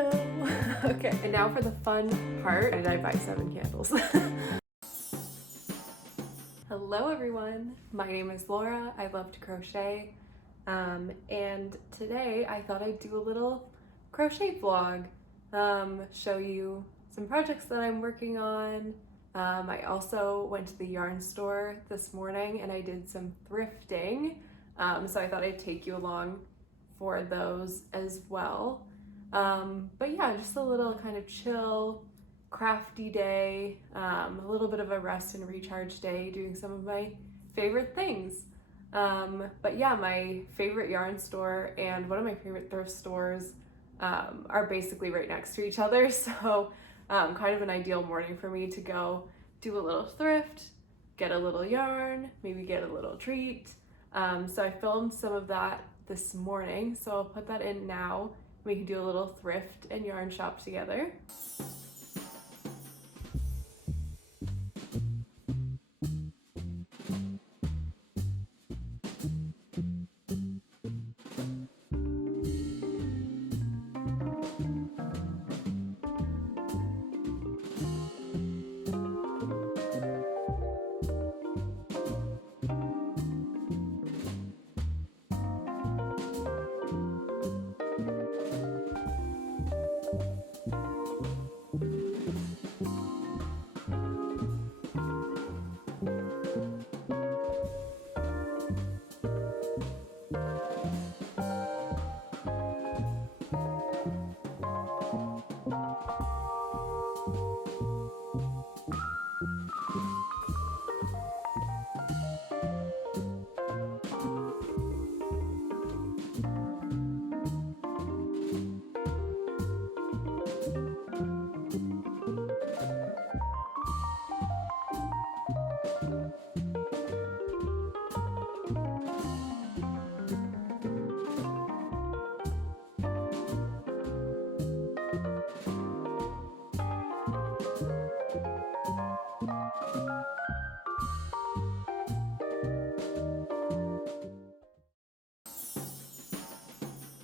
Hello. Okay, and now for the fun part. Did I buy 7 candles? Hello everyone, my name is Laura. I love to crochet, and today I thought I'd do a little crochet vlog, show you some projects that I'm working on. I also went to the yarn store this morning and I did some thrifting, so I thought I'd take you along for those as well. But yeah, just a little kind of chill, crafty day, a little bit of a rest and recharge day, doing some of my favorite things. But yeah, my favorite yarn store and one of my favorite thrift stores are basically right next to each other, so kind of an ideal morning for me to go do a little thrift, get a little yarn, maybe get a little treat. So I filmed some of that this morning, so I'll put that in now. We can do a little thrift and yarn shop together.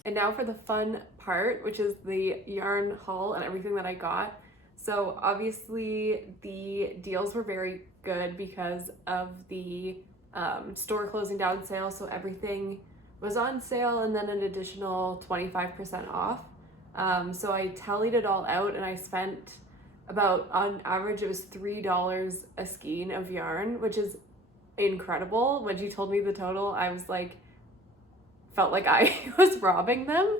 And now for the fun part, which is the yarn haul and everything that I got. So obviously the deals were very good because of the store closing down sale. So everything was on sale and then an additional 25% off. So I tallied it all out and I spent about, on average, it was $3 a skein of yarn, which is incredible. When she told me the total, I was like, felt like I was robbing them.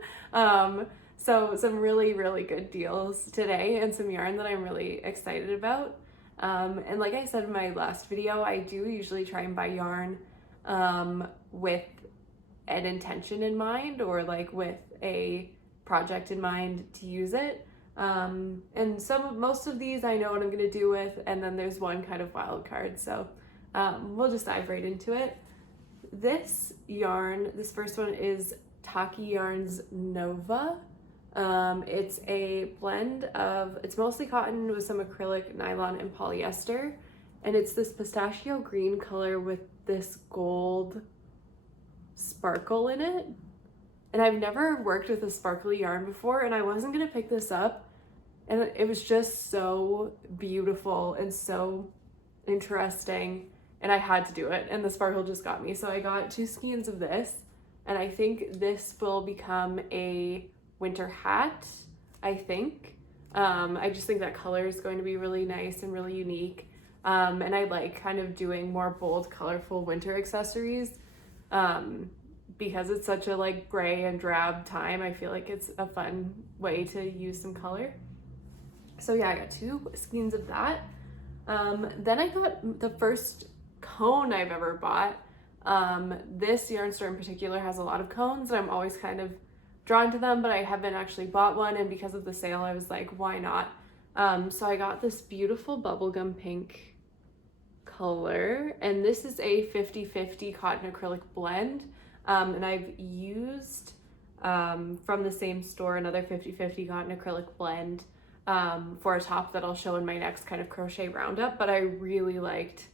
So some really, really good deals today and some yarn that I'm really excited about. And like I said in my last video, I do usually try and buy yarn with an intention in mind, or like with a project in mind to use it. And most of these I know what I'm gonna do with, and then there's one kind of wild card. So we'll just dive right into it. This yarn, this first one is Taki Yarns Nova. It's a blend of, it's mostly cotton with some acrylic, nylon, and polyester. And it's this pistachio green color with this gold sparkle in it. And I've never worked with a sparkly yarn before, and I wasn't gonna pick this up. And it was just so beautiful and so interesting. And I had to do it, and the sparkle just got me. So I got 2 skeins of this, and I think this will become a winter hat, I think. I just think that color is going to be really nice and really unique. And I like kind of doing more bold, colorful winter accessories because it's such a like gray and drab time. I feel like it's a fun way to use some color. So yeah, I got 2 skeins of that. Then I got the first cone I've ever bought. This yarn store in particular has a lot of cones and I'm always kind of drawn to them, but I haven't actually bought one, and because of the sale I was like, why not? So I got this beautiful bubblegum pink color, and this is a 50-50 cotton acrylic blend, and I've used from the same store another 50-50 cotton acrylic blend for a top that I'll show in my next kind of crochet roundup, but I really liked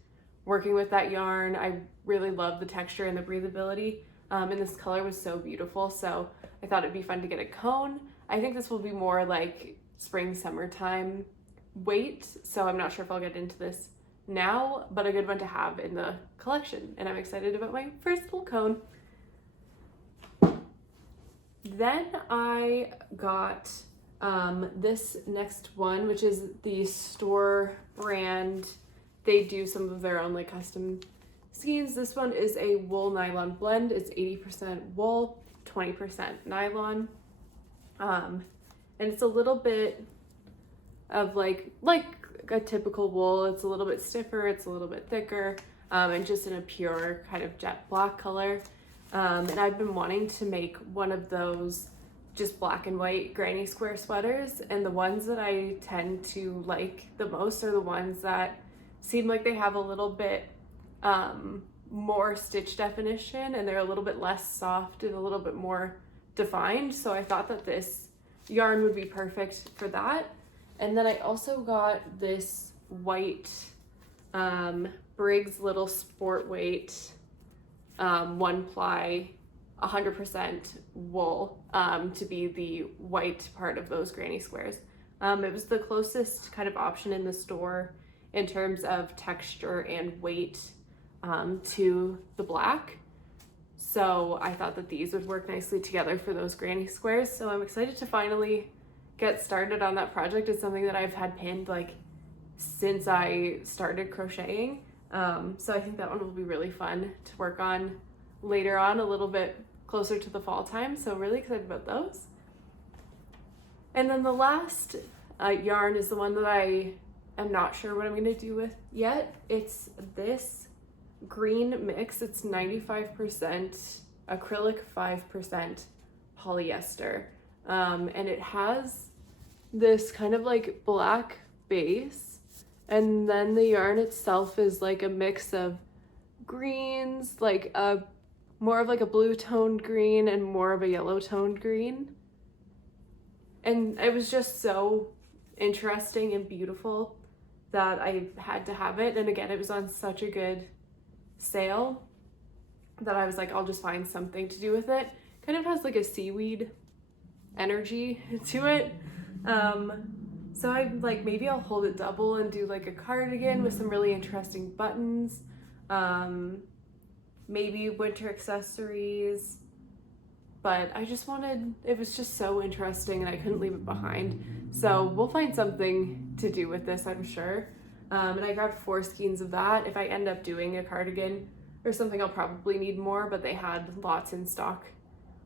working with that yarn. I really love the texture and the breathability, and this color was so beautiful, so I thought it'd be fun to get a cone. I think this will be more like spring, summertime weight, so I'm not sure if I'll get into this now, but a good one to have in the collection. And I'm excited about my first little cone. Then I got this next one, which is the store brand. They do some of their own like custom skeins. This one is a wool nylon blend. It's 80% wool, 20% nylon. And it's a little bit of like a typical wool. It's a little bit stiffer, it's a little bit thicker, and just in a pure kind of jet black color. And I've been wanting to make one of those just black and white granny square sweaters, and the ones that I tend to like the most are the ones that seem like they have a little bit more stitch definition, and they're a little bit less soft and a little bit more defined. So I thought that this yarn would be perfect for that. And then I also got this white Briggs Little Sport Weight 1-ply 100% wool to be the white part of those granny squares. It was the closest kind of option in the store in terms of texture and weight to the black. So I thought that these would work nicely together for those granny squares. So I'm excited to finally get started on that project. It's something that I've had pinned like since I started crocheting. So I think that one will be really fun to work on later on, a little bit closer to the fall time. So really excited about those. And then the last yarn is the one that I am not sure what I'm going to do with yet. It's this green mix. It's 95% acrylic, 5% polyester. And it has this kind of like black base, and then the yarn itself is like a mix of greens, like a more of like a blue toned green and more of a yellow toned green. And it was just so interesting and beautiful that I had to have it. And again, it was on such a good sale that I was like, I'll just find something to do with it. Kind of has like a seaweed energy to it. So I'm like, maybe I'll hold it double and do like a cardigan with some really interesting buttons. Maybe winter accessories. But I just wanted, it was just so interesting and I couldn't leave it behind. So we'll find something to do with this, I'm sure. And I grabbed 4 skeins of that. If I end up doing a cardigan or something, I'll probably need more, but they had lots in stock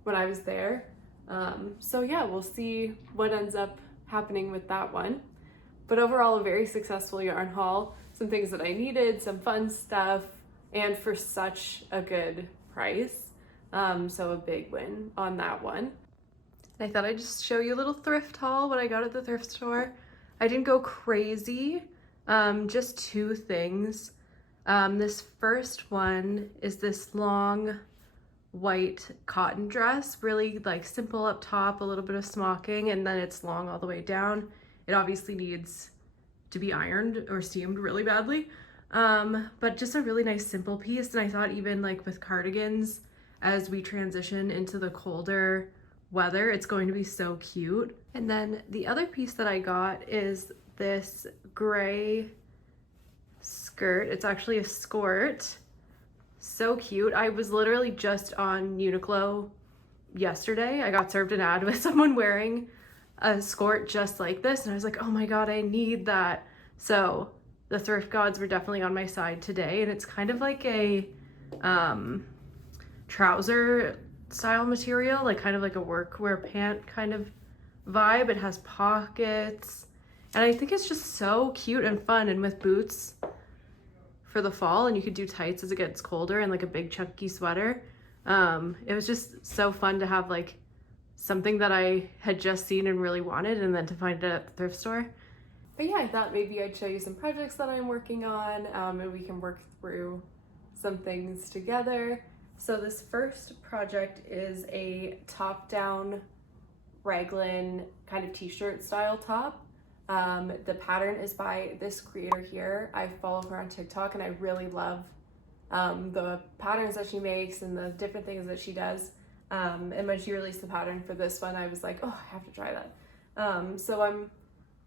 when I was there. So yeah, we'll see what ends up happening with that one. But overall, a very successful yarn haul. Some things that I needed, some fun stuff, and for such a good price. So a big win on that one. I thought I'd just show you a little thrift haul, what I got at the thrift store. I didn't go crazy, just 2 things. This first one is this long white cotton dress, really like simple up top, a little bit of smocking, and then it's long all the way down. It obviously needs to be ironed or steamed really badly, but just a really nice simple piece. And I thought even like with cardigans, as we transition into the colder weather, it's going to be so cute. And then the other piece that I got is this gray skirt. It's actually a skirt. So cute. I was literally just on Uniqlo yesterday. I got served an ad with someone wearing a skirt just like this, and I was like, oh my god, I need that. So the thrift gods were definitely on my side today, and it's kind of like a trouser style material, like kind of like a workwear pant kind of vibe. It has pockets, and I think it's just so cute and fun, and with boots for the fall, and you could do tights as it gets colder and like a big chunky sweater. It was just so fun to have like something that I had just seen and really wanted, and then to find it at the thrift store. But yeah, I thought maybe I'd show you some projects that I'm working on, and we can work through some things together. So this first project is a top-down raglan kind of t-shirt style top. The pattern is by this creator here. I follow her on TikTok, and I really love the patterns that she makes and the different things that she does. And when she released the pattern for this one, I was like, oh, I have to try that. So I'm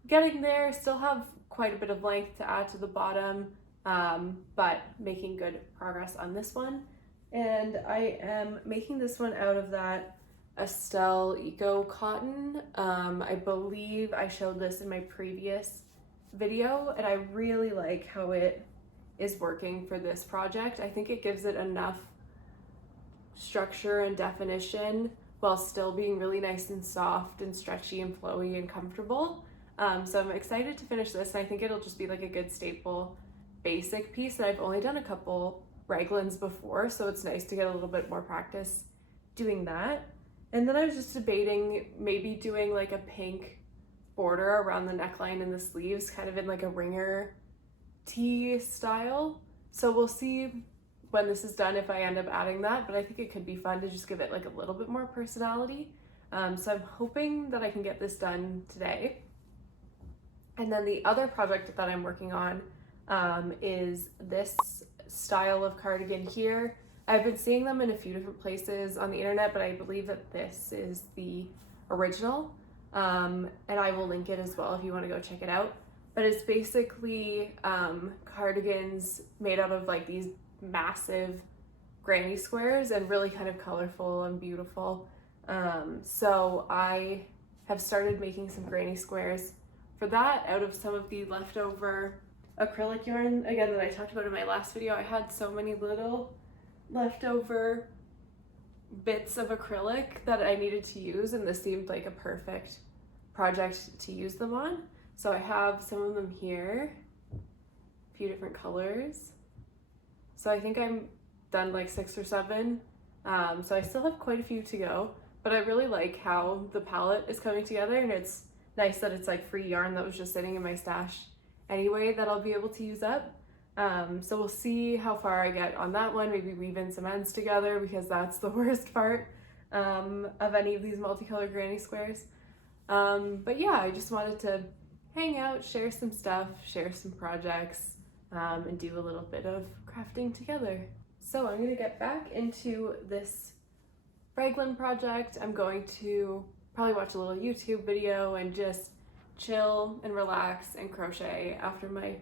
getting there, still have quite a bit of length to add to the bottom, but making good progress on this one. And I am making this one out of that Estelle Eco Cotton. I believe I showed this in my previous video, and I really like how it is working for this project. I think it gives it enough structure and definition while still being really nice and soft and stretchy and flowy and comfortable. So I'm excited to finish this, and I think it'll just be like a good staple basic piece that I've only done a couple raglans before, so it's nice to get a little bit more practice doing that. And then I was just debating maybe doing like a pink border around the neckline and the sleeves, kind of in like a ringer tee style. So we'll see when this is done if I end up adding that, but I think it could be fun to just give it like a little bit more personality. So I'm hoping that I can get this done today. And then the other project that I'm working on is this style of cardigan here. I've been seeing them in a few different places on the internet, but I believe that this is the original. And I will link it as well if you want to go check it out. But it's basically cardigans made out of like these massive granny squares and really kind of colorful and beautiful. So I have started making some granny squares for that out of some of the leftover acrylic yarn, again, that I talked about in my last video. I had so many little leftover bits of acrylic that I needed to use, and this seemed like a perfect project to use them on. So I have some of them here, a few different colors. So I think I'm done like 6 or 7. So I still have quite a few to go, but I really like how the palette is coming together, and it's nice that it's like free yarn that was just sitting in my stash anyway that I'll be able to use up. So we'll see how far I get on that one, maybe weave in some ends together, because that's the worst part of any of these multicolored granny squares. But yeah, I just wanted to hang out, share some stuff, share some projects, and do a little bit of crafting together. So I'm gonna get back into this raglan project. I'm going to probably watch a little YouTube video and just chill and relax and crochet after my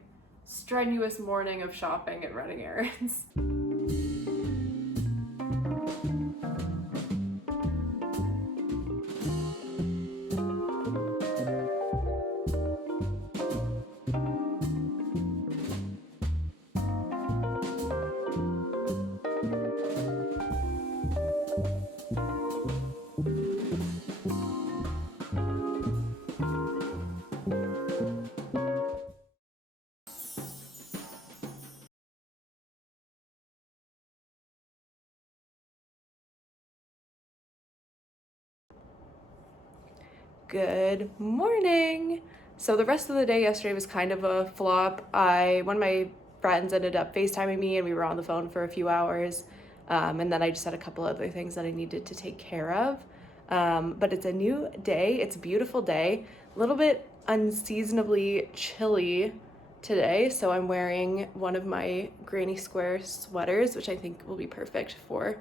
strenuous morning of shopping and running errands. Good morning. So the rest of the day yesterday was kind of a flop. One of my friends ended up FaceTiming me, and we were on the phone for a few hours. And then I just had a couple other things that I needed to take care of. But it's a new day. It's a beautiful day. A little bit unseasonably chilly today. So I'm wearing one of my granny square sweaters, which I think will be perfect for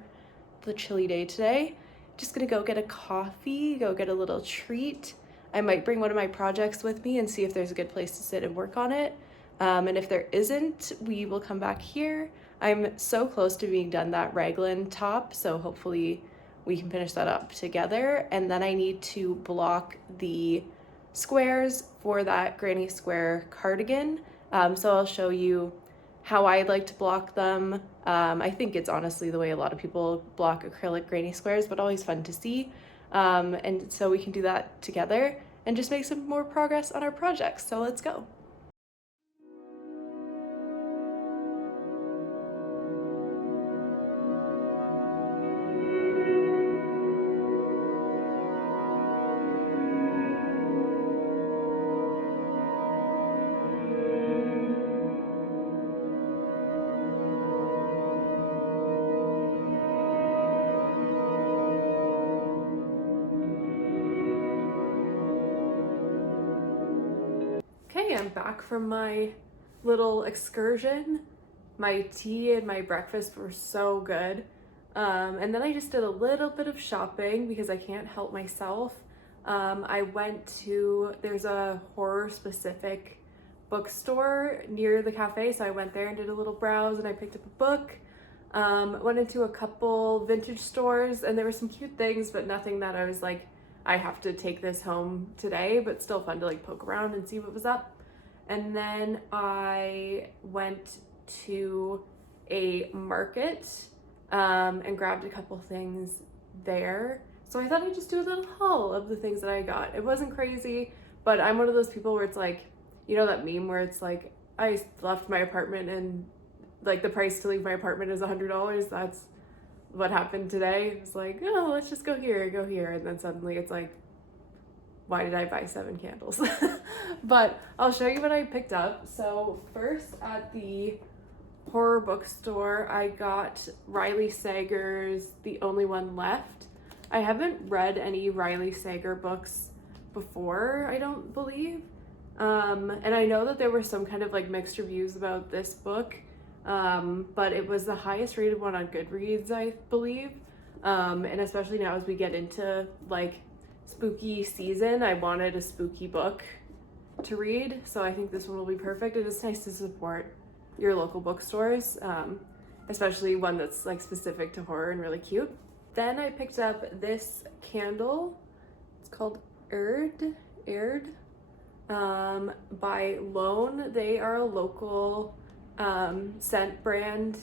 the chilly day today. Just gonna go get a coffee, go get a little treat. I might bring one of my projects with me and see if there's a good place to sit and work on it. And if there isn't, we will come back here. I'm so close to being done that raglan top, so hopefully we can finish that up together. And then I need to block the squares for that granny square cardigan. So I'll show you how I like to block them. I think it's honestly the way a lot of people block acrylic granny squares, but always fun to see. And so we can do that together and just make some more progress on our projects. So let's go. I'm back from my little excursion. My tea and my breakfast were so good. And then I just did a little bit of shopping because I can't help myself. I went to, there's a horror specific bookstore near the cafe, so I went there and did a little browse and I picked up a book. Went into a couple vintage stores and there were some cute things, but nothing that I was like, I have to take this home today, but still fun to like poke around and see what was up. And then I went to a market and grabbed a couple things there. So I thought I'd just do a little haul of the things that I got. It wasn't crazy, but I'm one of those people where it's like, you know that meme where it's like, I left my apartment and like the price to leave my apartment is $100. That's what happened today. It's like, oh, let's just go here. And then suddenly it's like, why did I buy 7 candles? But I'll show you what I picked up. So first at the horror bookstore, I got Riley Sager's The Only One Left. I haven't read any Riley Sager books before, I don't believe. And I know that there were some kind of like mixed reviews about this book, but it was the highest rated one on Goodreads, I believe. And especially now as we get into like spooky season, I wanted a spooky book to read, so I think this one will be perfect. It is nice to support your local bookstores, especially one that's like specific to horror and really cute. Then I picked up this candle. It's called Aird by Lone. They are a local scent brand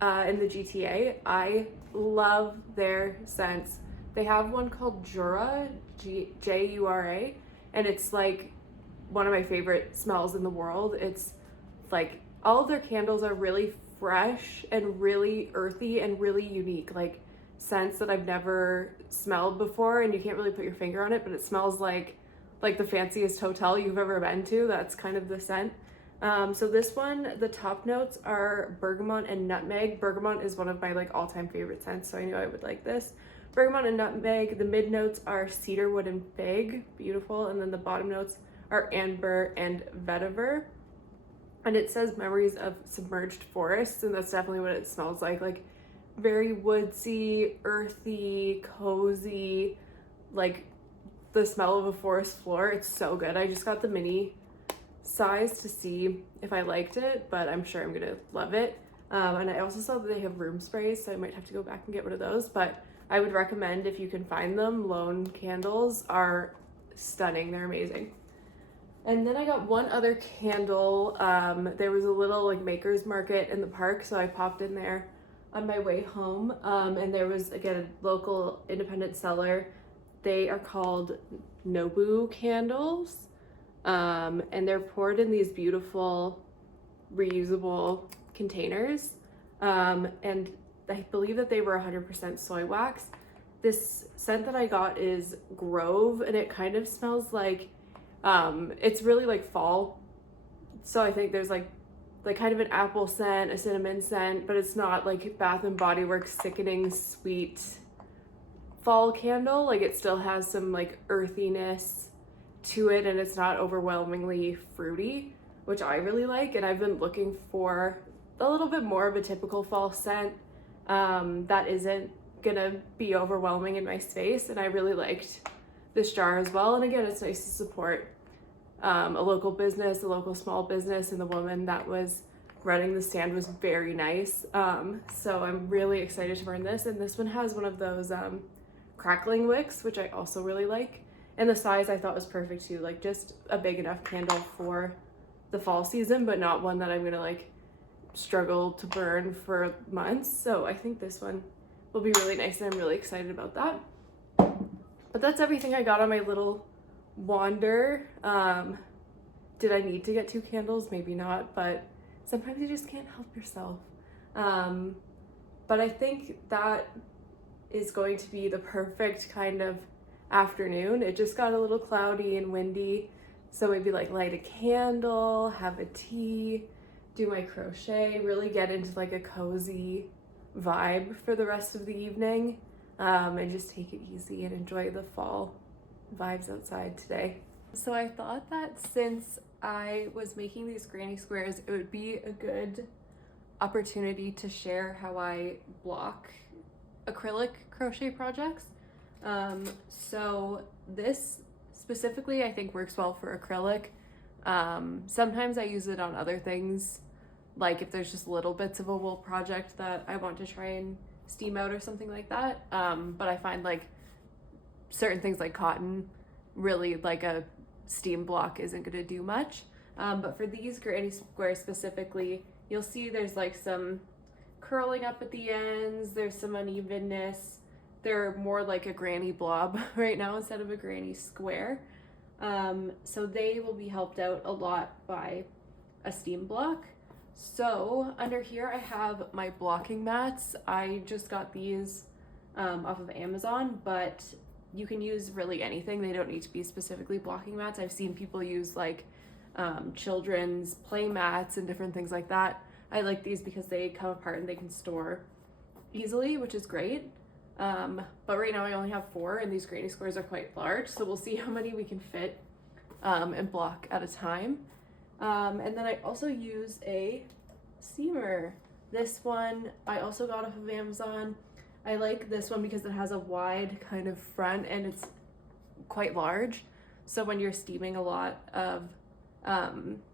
in the GTA. I love their scents. They have one called Jura, Jura, and it's like one of my favorite smells in the world. It's like all of their candles are really fresh and really earthy and really unique, like scents that I've never smelled before, and you can't really put your finger on it, but it smells like the fanciest hotel you've ever been to. That's kind of the scent. So this one, the top notes are bergamot and nutmeg. Bergamot is one of my like all-time favorite scents, so I knew I would like this. Bergamot and nutmeg. The mid notes are cedarwood and fig, beautiful, and then the bottom notes are amber and vetiver. And it says memories of submerged forests, and that's definitely what it smells like very woodsy, earthy, cozy, like the smell of a forest floor. It's so good. I just got the mini size to see if I liked it, but I'm sure I'm gonna love it. And I also saw that they have room sprays, so I might have to go back and get rid of those, but I would recommend if you can find them. Lone candles are stunning. They're amazing. And then I got one other candle. There was a little like maker's market in the park, so I popped in there on my way home, and there was again a local independent seller. They are called Nobu candles, and they're poured in these beautiful reusable containers, and I believe that they were 100% soy wax. This scent that I got is Grove, and it kind of smells like it's really like fall, so I think there's like kind of an apple scent, a cinnamon scent, but it's not like Bath and Body Works sickening sweet fall candle. Like it still has some like earthiness to it, and it's not overwhelmingly fruity, which I really like. And I've been looking for a little bit more of a typical fall scent that isn't gonna be overwhelming in my space, and I really liked this jar as well. And again, it's nice to support a local business, a local small business, and the woman that was running the stand was very nice. So I'm really excited to burn this, and this one has one of those crackling wicks, which I also really like, and the size I thought was perfect too, like just a big enough candle for the fall season, but not one that I'm gonna like struggle to burn for months. So I think this one will be really nice, and I'm really excited about that. But that's everything I got on my little wander. Did I need to get 2 candles? Maybe not, but sometimes you just can't help yourself. But I think that is going to be the perfect kind of afternoon. It just got a little cloudy and windy, so maybe like light a candle, have a tea, do my crochet, really get into like a cozy vibe for the rest of the evening, and just take it easy and enjoy the fall vibes outside today. So I thought that since I was making these granny squares, it would be a good opportunity to share how I block acrylic crochet projects. So this specifically I think works well for acrylic. Sometimes I use it on other things, like if there's just little bits of a wool project that I want to try and steam out or something like that. But I find like certain things like cotton, really like a steam block isn't going to do much. But for these granny squares specifically, you'll see there's like some curling up at the ends, there's some unevenness. They're more like a granny blob right now instead of a granny square. So they will be helped out a lot by a steam block. So under here I have my blocking mats. I just got these off of Amazon, but you can use really anything. They don't need to be specifically blocking mats. I've seen people use like children's play mats and different things like that. I like these because they come apart and they can store easily, which is great. But right now I only have 4 and these granny squares are quite large, so we'll see how many we can fit and block at a time. And then I also use a steamer. This one I also got off of Amazon. I like this one because it has a wide kind of front and it's quite large. So when you're steaming a lot of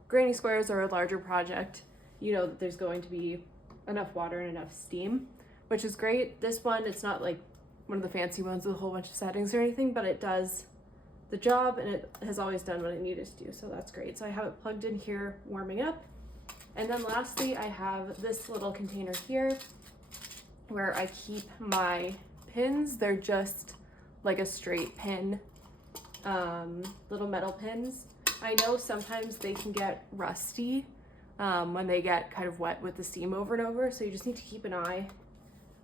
granny squares or a larger project, you know that there's going to be enough water and enough steam, which is great. This one, it's not like one of the fancy ones with a whole bunch of settings or anything, but it does the job and it has always done what it needed to do, so that's great. So I have it plugged in here warming up. And then lastly, I have this little container here where I keep my pins. They're just like a straight pin, little metal pins. I know sometimes they can get rusty when they get kind of wet with the steam over and over, so you just need to keep an eye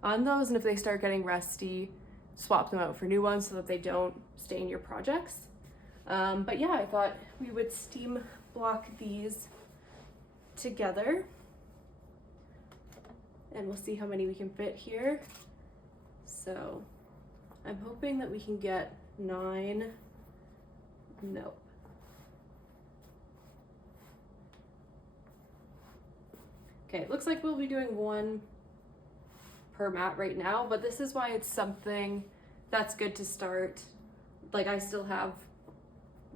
on those, and if they start getting rusty, swap them out for new ones so that they don't stain your projects. But yeah, I thought we would steam block these together and we'll see how many we can fit here. So I'm hoping that we can get 9. Nope. Okay, it looks like we'll be doing 1 per mat right now, but this is why it's something that's good to start. Like I still have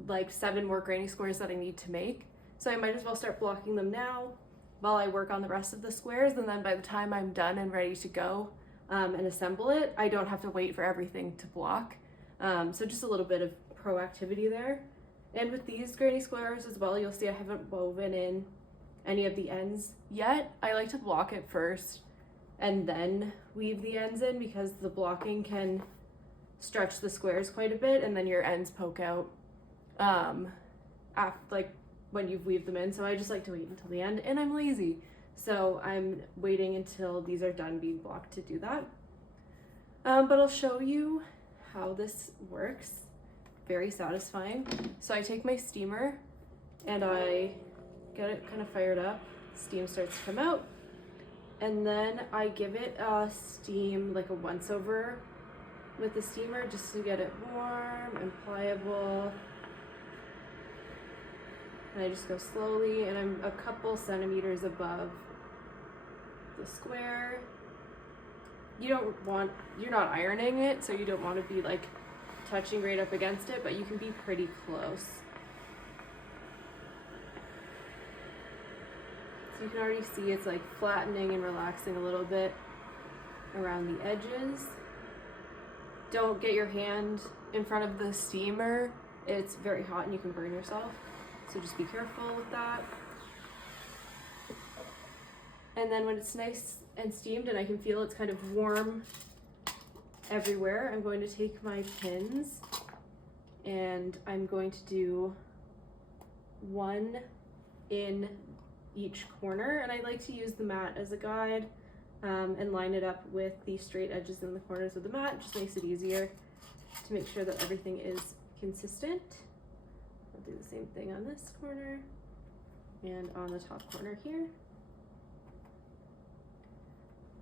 like 7 more granny squares that I need to make, so I might as well start blocking them now while I work on the rest of the squares, and then by the time I'm done and ready to go and assemble it, I don't have to wait for everything to block. So just a little bit of proactivity there. And with these granny squares as well, you'll see I haven't woven in any of the ends yet. I like to block it first and then weave the ends in because the blocking can stretch the squares quite a bit and then your ends poke out after, like when you've weaved them in. So I just like to wait until the end, and I'm lazy, so I'm waiting until these are done being blocked to do that. But I'll show you how this works. Very satisfying. So I take my steamer and I get it kind of fired up. Steam starts to come out, and then I give it a steam, like a once over with the steamer, just to get it warm and pliable. And I just go slowly, and I'm a couple centimeters above the square. You're not ironing it, so you don't want to be like touching right up against it, but you can be pretty close. So you can already see it's like flattening and relaxing a little bit around the edges. Don't get your hand in front of the steamer. It's very hot and you can burn yourself, so just be careful with that. And then when it's nice and steamed and I can feel it's kind of warm everywhere, I'm going to take my pins and I'm going to do 1 in each corner, and I like to use the mat as a guide and line it up with the straight edges in the corners of the mat. It just makes it easier to make sure that everything is consistent. I'll do the same thing on this corner and on the top corner here.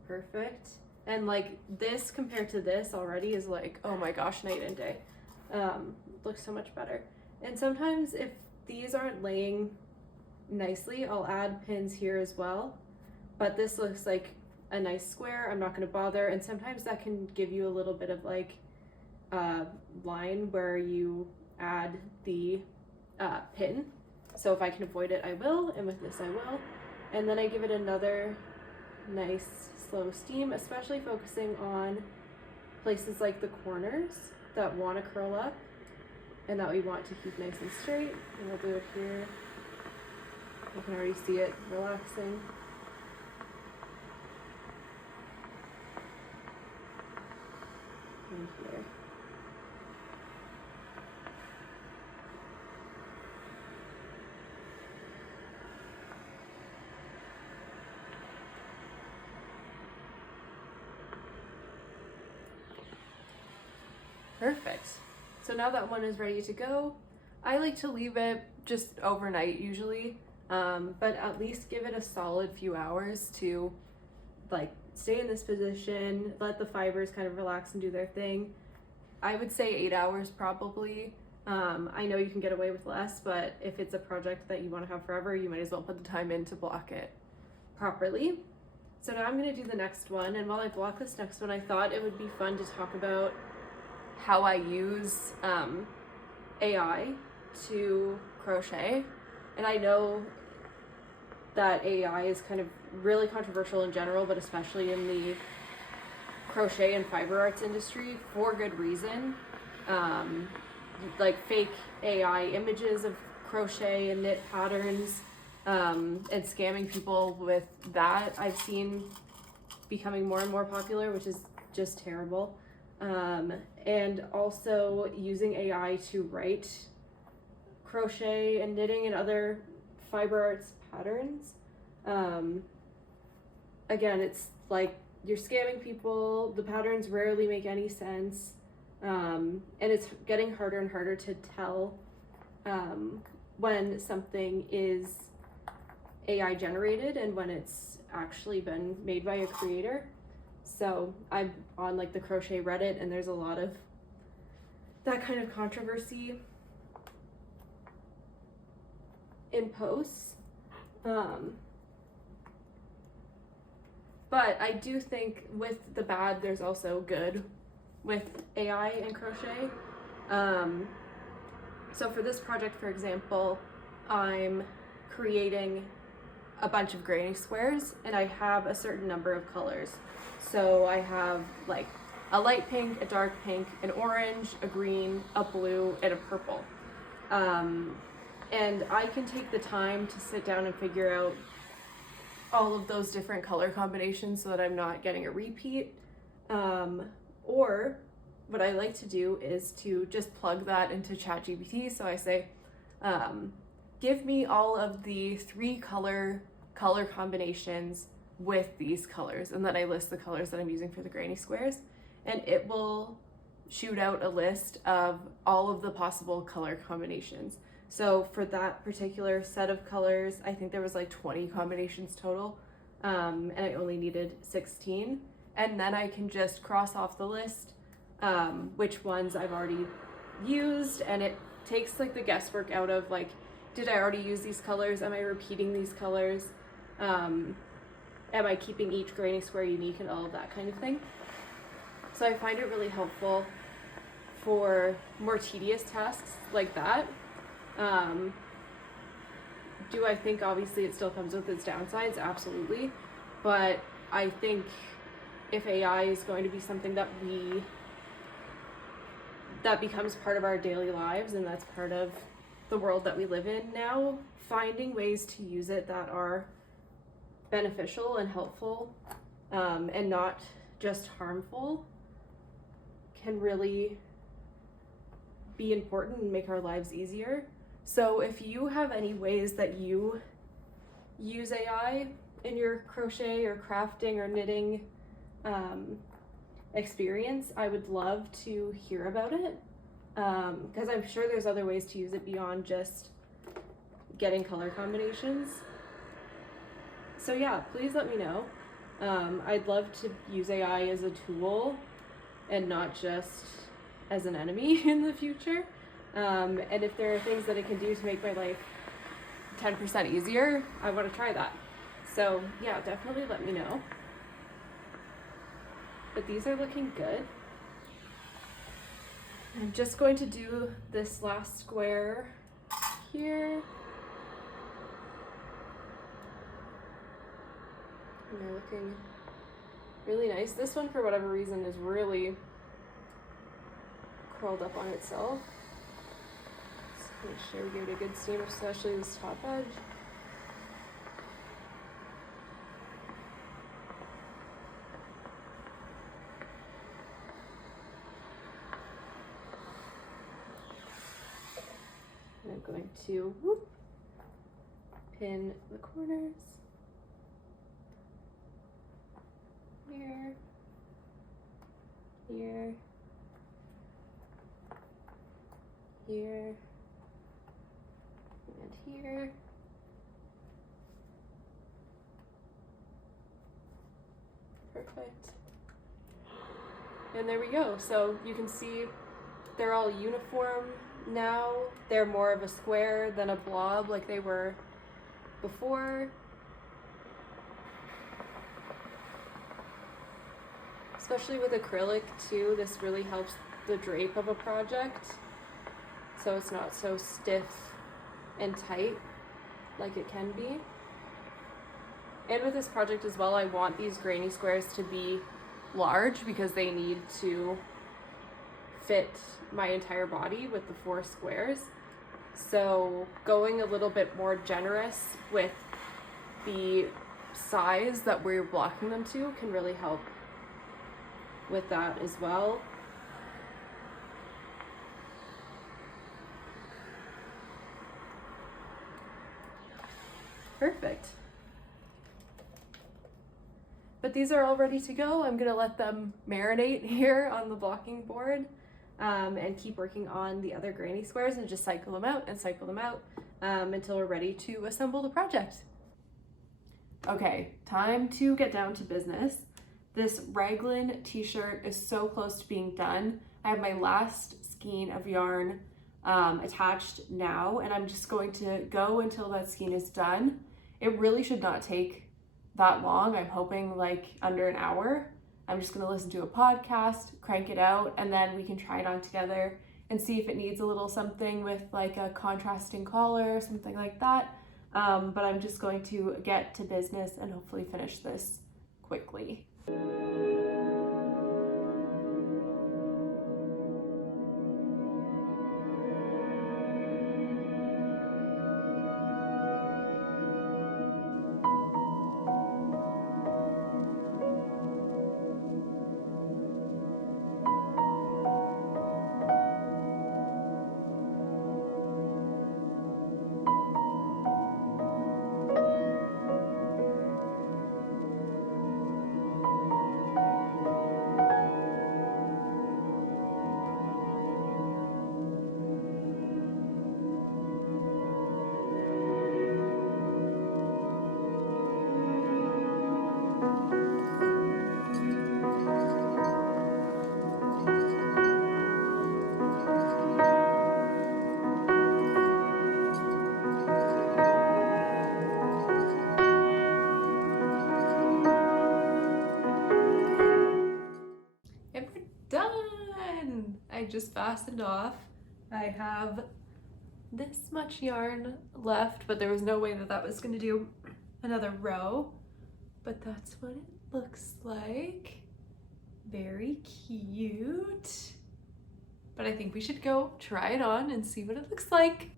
Perfect. And like this compared to this already is like, oh my gosh, night and day. Looks so much better. And sometimes if these aren't laying nicely, I'll add pins here as well. But this looks like a nice square, I'm not going to bother. And sometimes that can give you a little bit of like a line where you add the pin. So if I can avoid it, I will, and with this I will. And then I give it another nice slow steam, especially focusing on places like the corners that want to curl up and that we want to keep nice and straight. And I'll do it here. You can already see it relaxing. And here. Perfect. So now that one is ready to go, I like to leave it just overnight usually, but at least give it a solid few hours to like stay in this position, let the fibers kind of relax and do their thing. I would say 8 hours probably. I know you can get away with less, but if it's a project that you want to have forever, you might as well put the time in to block it properly. So now I'm going to do the next one, and while I block this next one, I thought it would be fun to talk about how I use AI to crochet. And I know that AI is kind of really controversial in general, but especially in the crochet and fiber arts industry for good reason. Like fake AI images of crochet and knit patterns, and scamming people with that, I've seen becoming more and more popular, which is just terrible. And also using AI to write crochet and knitting and other fiber arts patterns. Again, it's like you're scamming people, the patterns rarely make any sense, and it's getting harder and harder to tell when something is AI generated and when it's actually been made by a creator. So I'm on like the crochet Reddit, and there's a lot of that kind of controversy in posts. But I do think with the bad, there's also good with AI and crochet. So for this project, for example, I'm creating a bunch of granny squares, and I have a certain number of colors. So I have like a light pink, a dark pink, an orange, a green, a blue, and a purple. And I can take the time to sit down and figure out all of those different color combinations so that I'm not getting a repeat. Or what I like to do is to just plug that into ChatGPT. So I say, give me all of the 3 color combinations with these colors, and then I list the colors that I'm using for the granny squares, and it will shoot out a list of all of the possible color combinations. So for that particular set of colors, I think there was like 20 combinations total, and I only needed 16. And then I can just cross off the list which ones I've already used, and it takes like the guesswork out of like, did I already use these colors? Am I repeating these colors? Am I keeping each granny square unique, and all of that kind of thing? So I find it really helpful for more tedious tasks like that. Do I think obviously it still comes with its downsides? Absolutely. But I think if AI is going to be something that becomes part of our daily lives, and that's part of the world that we live in now, finding ways to use it that are beneficial and helpful, and not just harmful, can really be important and make our lives easier. So if you have any ways that you use AI in your crochet or crafting or knitting experience, I would love to hear about it, because I'm sure there's other ways to use it beyond just getting color combinations. So yeah, please let me know. I'd love to use AI as a tool and not just as an enemy in the future. And if there are things that it can do to make my life 10% easier, I want to try that. So yeah, definitely let me know. but these are looking good. I'm just going to do this last square here. And they're looking really nice. This one, for whatever reason, is really curled up on itself. Just make sure we give it a good steam, especially this top edge. And I'm going to pin the corners here, here, here, and here. Perfect. And there we go. So you can see they're all uniform now. They're more of a square than a blob like they were before. Especially with acrylic too, this really helps the drape of a project, so it's not so stiff and tight like it can be. And with this project as well, I want these granny squares to be large because they need to fit my entire body with the 4 squares. So going a little bit more generous with the size that we're blocking them to can really help with that as well. Perfect. But these are all ready to go. I'm gonna let them marinate here on the blocking board and keep working on the other granny squares and just cycle them out until we're ready to assemble the project. Okay, time to get down to business. This raglan t-shirt is so close to being done. I have my last skein of yarn attached now, and I'm just going to go until that skein is done. It really should not take that long. I'm hoping like under an hour. I'm just gonna listen to a podcast, crank it out, and then we can try it on together and see if it needs a little something with like a contrasting collar or something like that. But I'm just going to get to business and hopefully finish this quickly. Done! I just fastened off. I have this much yarn left, but there was no way that that was going to do another row. But that's what it looks like. Very cute. But I think we should go try it on and see what it looks like.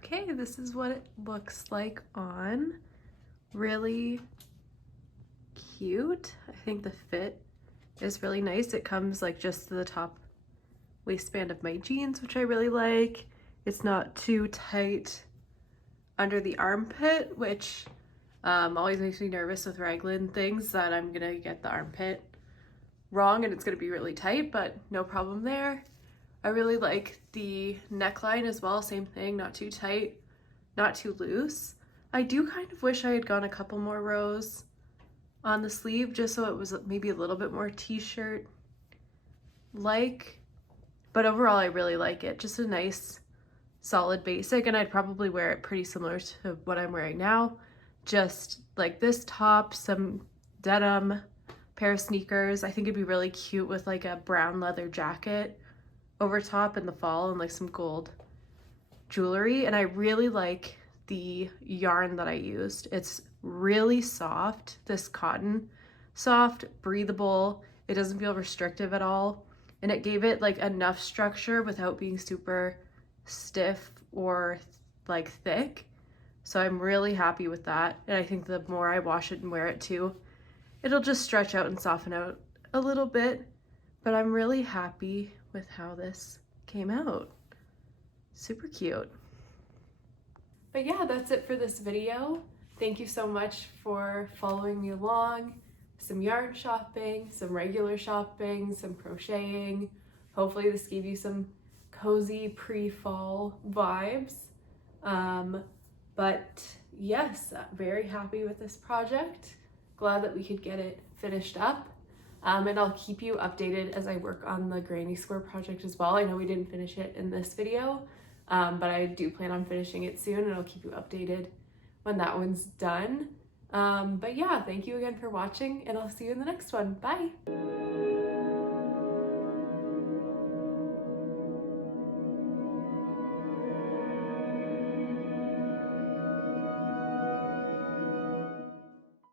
Okay, this is what it looks like on. Really cute. I think the fit is really nice. It comes like just to the top waistband of my jeans, which I really like. It's not too tight under the armpit, which always makes me nervous with raglan things, that I'm gonna get the armpit wrong and it's gonna be really tight, but no problem there. I really like the neckline as well, same thing, not too tight, not too loose. I do kind of wish I had gone a couple more rows on the sleeve just so it was maybe a little bit more t-shirt like, but overall I really like it. Just a nice solid basic, and I'd probably wear it pretty similar to what I'm wearing now. Just like this top, some denim pair of sneakers. I think it'd be really cute with like a brown leather jacket over top in the fall and like some gold jewelry. And I really like the yarn that I used. It's really soft, this cotton, soft, breathable. It doesn't feel restrictive at all. And it gave it like enough structure without being super stiff or like thick. So I'm really happy with that. And I think the more I wash it and wear it too, it'll just stretch out and soften out a little bit. But I'm really happy with how this came out. Super cute. But yeah, that's it for this video. Thank you so much for following me along. Some yarn shopping, some regular shopping, some crocheting. Hopefully this gave you some cozy pre-fall vibes. But yes, very happy with this project. Glad that we could get it finished up. And I'll keep you updated as I work on the granny square project as well. I know we didn't finish it in this video, but I do plan on finishing it soon, and I'll keep you updated when that one's done. But yeah, thank you again for watching, and I'll see you in the next one. Bye!